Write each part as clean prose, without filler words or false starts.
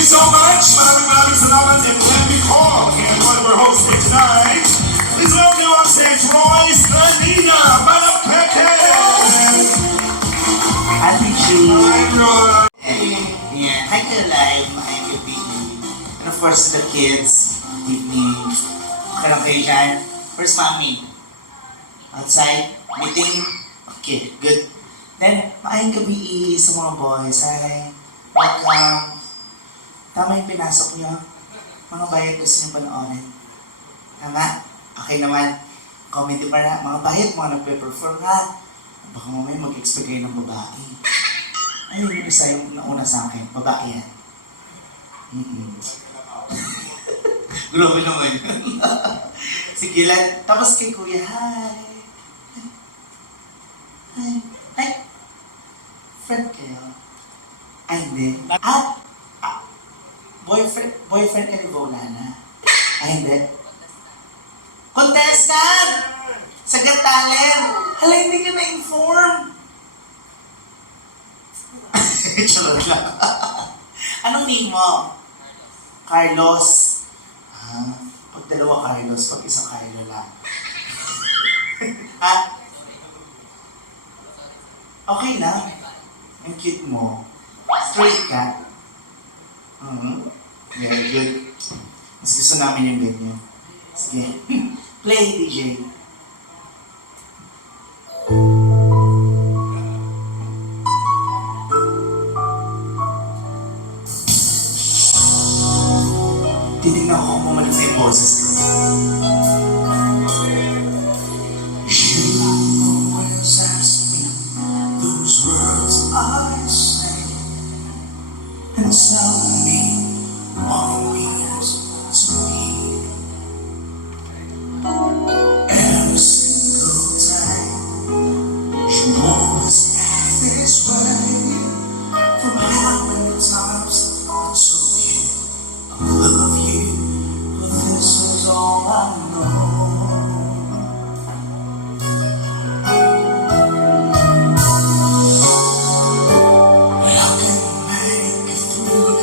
you so much. Maraming salamat. And let me call again one of our hosts here tonight. Please welcome on stage Royce Nardina, Malapeke. Ate G. Hi, Roy. Yeah. Hi to live, mga gabi. And of course, the kids, evening. Okay lang kayo dyan? Where's mommy? Outside? Meeting? Okay, good. Then, maayong gabi sa mga boys. Hi. Welcome. Tama yung pinasok nyo. Mga bayad gusto nyo panoorin. Tama? Okay naman. Comedy pa na. Mga bayad, mga nagpe-perform ha. Baka mamaya mag-expect kayo ng babae. Ayun yung isa yung nauna sa akin. Babae yan. Grabe naman yun. Sige lang. Tapos kay kuya, hi. Hi. Ay. Friend kayo. Ay, hindi. Boyfriend ka ni Volana. Ay, hindi. Contestant! Sa Got Talent! Hala, hindi ka na-inform! Charot lang. Anong name mo? Carlos. Pag dalawa Carlos, pag isang Carlo lang. Okay lang. Ang cute mo. Straight ka. Very good. Mas gusto namin yung ganyan. Sige. Play, DJ. Titignan ko kung bumalik na yung boses ko. You always ask me those words I say, and tell me what it means to me. Every single time you always act this way. From how many times I told you I love you, but this is all I know. I can make it through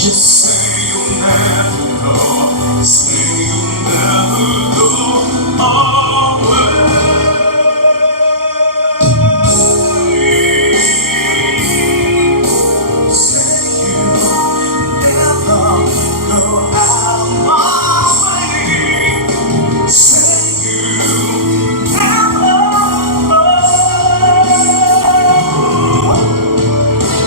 Just say you'll never go. Say you'll never go away. Say you'll never go out my way. Say you'll never go.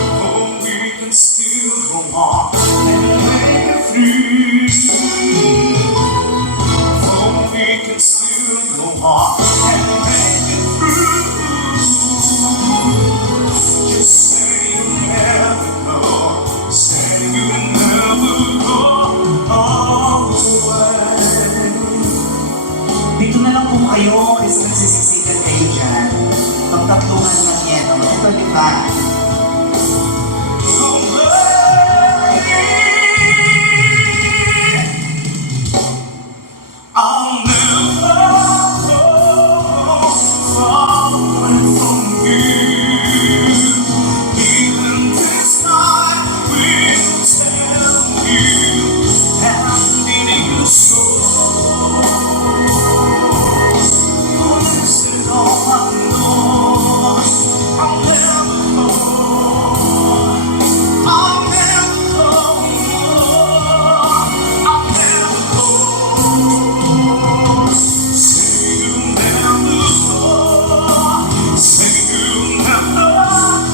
Oh, we can still go on and make it free. Oh, we can still go on and make it through. Just say you'll never go. Say you'll never go away. Dito na lang po kayo kasi nagsisisikan kayo dyan. Pagtatluhan lang yan. Ito, di ba? I'll never go far away from you. Even this night will tell you that I'm needing you so. Oh, this is all I know. I'll never go. I'll never go. I'll never go. Say you'll never go. Say you'll never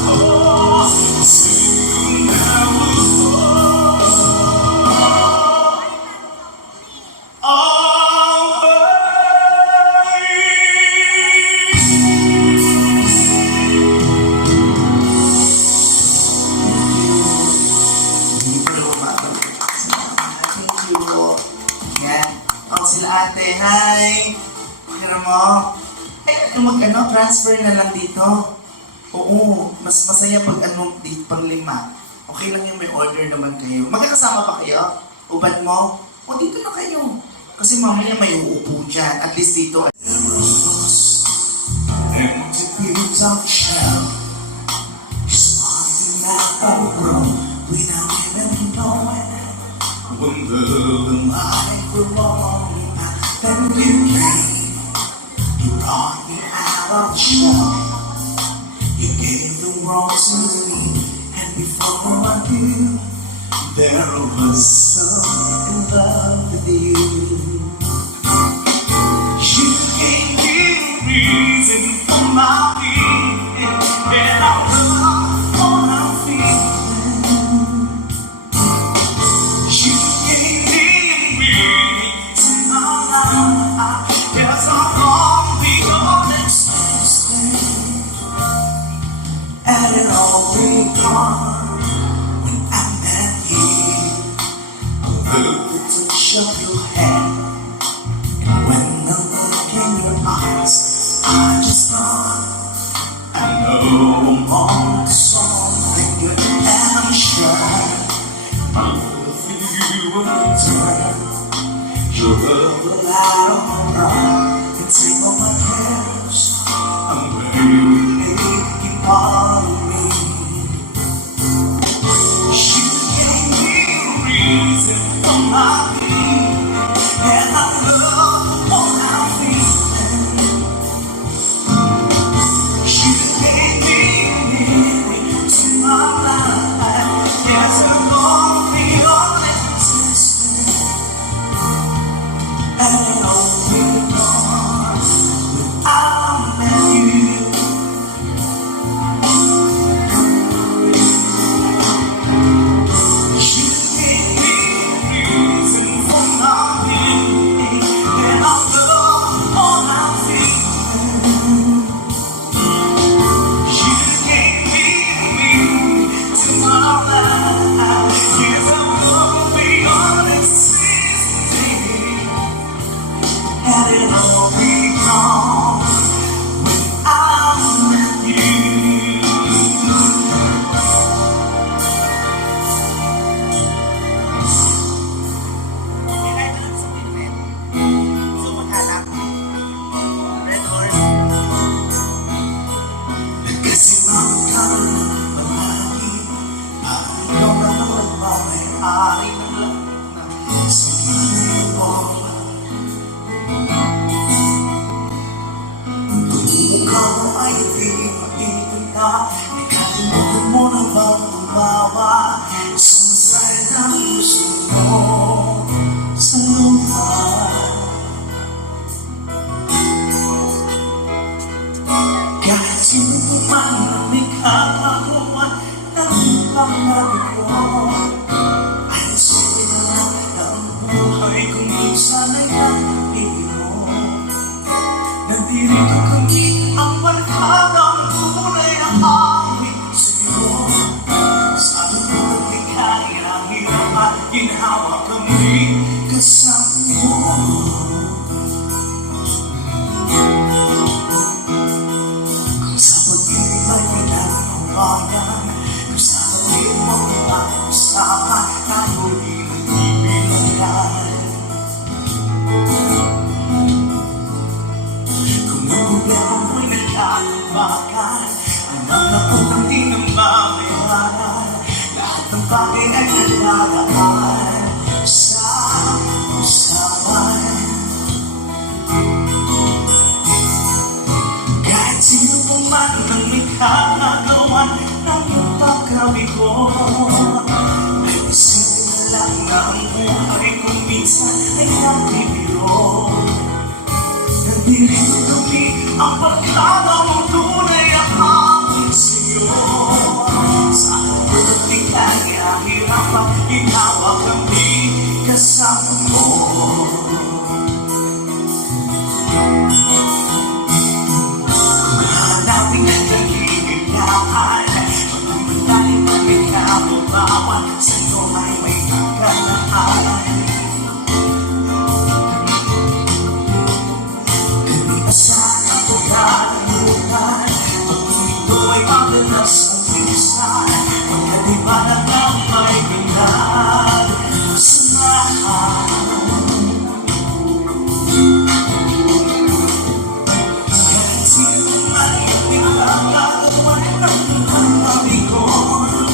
go. Say you'll never Hindi pa daw umatag. Thank you. Yan. Oh, sila ate. Hi. Kira mo? Ay, transfer na lang dito. Oo, mas masaya pag dito, pang 5. Okay lang yung may order naman kayo. Magkakasama ba kayo? Uban mo? O, dito na kayo. Kasi mamaya may uupo dyan. At least dito. empty fields of shell, starting out of room without even knowing. When love and life were wrong, then you came. You brought me out of shell. You gave the world to me, and before I knew, there was some in love with you. You gave me a reason for my being, and I love all I'm feeling. You gave me a meaning to my life. Yes, I'm long beyond existence, and it all began when I met you. I love the touch of your hand. When I look in your eyes, I just thought I know I'm on to something good, and I'm sure my love for you will return. Your love will light up my life and take all my cares away. Make you part of me. You gave me a reason for my being, and I love all I'm feeling. You gave me a meaning to my life. Yes, I'm long beyond existence, and it all belongs. aking ay naglalaan sa usapan. Kahit sino po man ang may kakagawa ng iyong pagkabigo, isipin na lang na ang buhay kung minsan ay napibiro. Nandiri-dumi ang pagkakawang tunay ang aking sa'yo. Sa pagdating ay hirap ang hinawak ang di kasama mo. Hanapin ang nagigilihan, pagkumatay man may kababawan, sa'yo ay may kaganaan. Saan ako kalimutan, pag ito ay madalas ang pinsan, pagkaliwanag ang may binag samahan. Kahit sino man ang pinagagawa ng pagkabigon,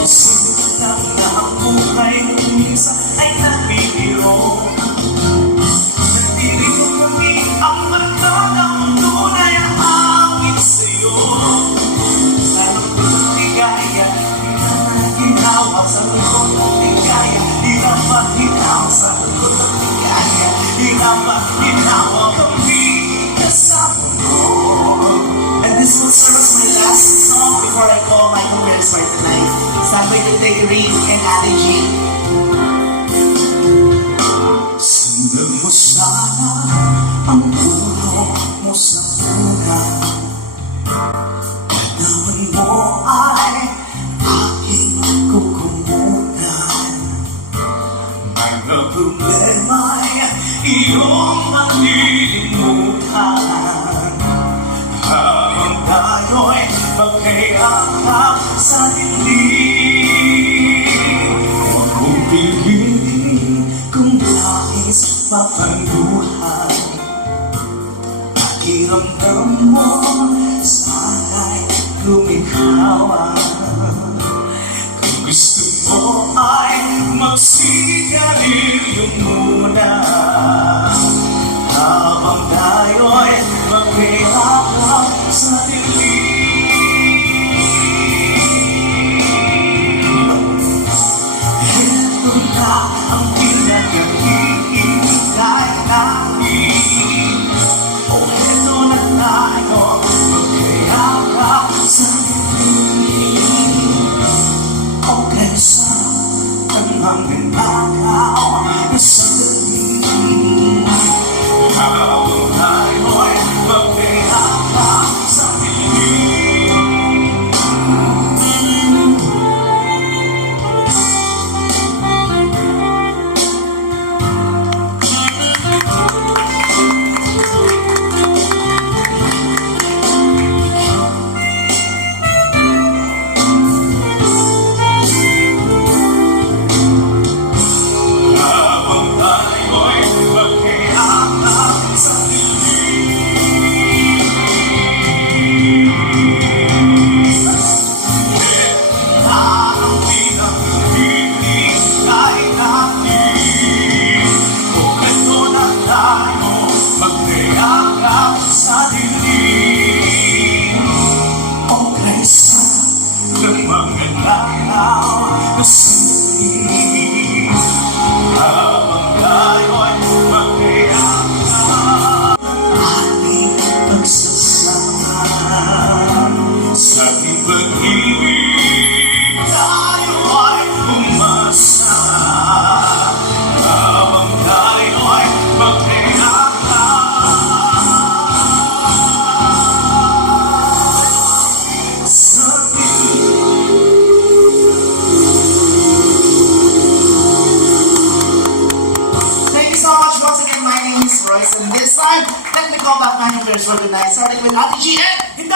isipin lang na ang buhay ng minsan ay napibiro. Ang magkakang tunay ang aking sa'yo. Alam ko ng ligaya, di naman ginawak sa lungkot ng ligaya. Di naman ginawak sa lungkot ng ligaya. Di naman ginawak ang di kasama mo. And this will serve as my last song before I call my converse for tonight. Stand by today, Rain and Ate G. Sundan mo sana ang puno mo sa punan, katawan mo ay aking kukumutan. Mga problema'y iyong malilimutan, habang tayo'y magkayakap sa dilim. Huwag mong piliin kung nais mapanguhan. Pakiramdam mo, sana'y lumihawan. Kung gusto mo ay magsigarilyo muna, habang tayo'y maghihapang sa dilim. Ito na ang pinag-iintay natin. Oh, ito na tayo, magkayakap sa dilim. Okay, sa tanghang nakaw sa dilim, habang tayo'y magkayakap sa dilim. Royce, and this time, let me call back my numbers for tonight, starting with Ate G and